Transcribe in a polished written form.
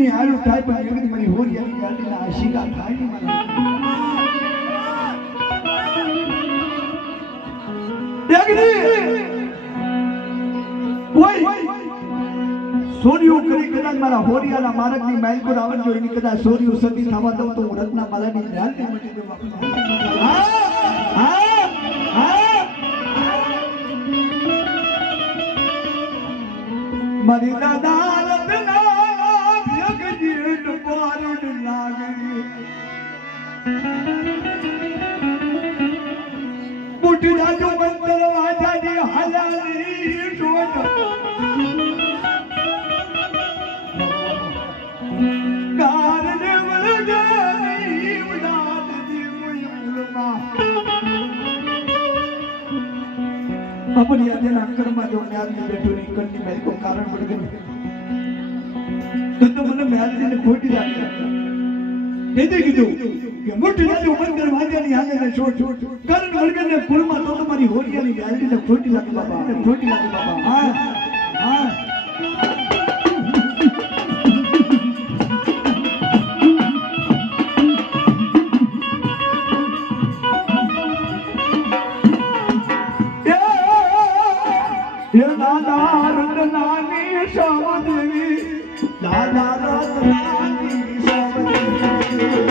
ની હારું થાય પણ જગત મારી હોરિયાની ગાડીના આશીકા થાય નહીં મારા કોઈ સોરિયો કરી કદાચ મારા હોરિયાના માર્ગની માઇલકોર આવજો એની કદાચ સોરિયો સતી થવા દઉં તો હું રત્ના માલાની ધ્યાન મટી દઉં મારી દાદા રત્ના જગજીત પારણ લાગી બુટી જાજો બંદર વાજાની હલાલી શોધ કારણે વળગાની ઉડાદ દીવું ઉલમાં अपनी अजन अंकरमा जो म्याल में बैठो नहीं करनी मेरे को कारण बढ़ गई तो मैंने म्याल ने खोटी लागी ये कीधु कि मोटी जाजो बंद कर वाजानी आगे ने छोड़ कारण बढ़ गई ने पुल में तो तुम्हारी होरियानी म्याल ने खोटी लागी बाबा हां हां ये दादा रत्नानी शामदेवी दादा रत्नानी शामदेवी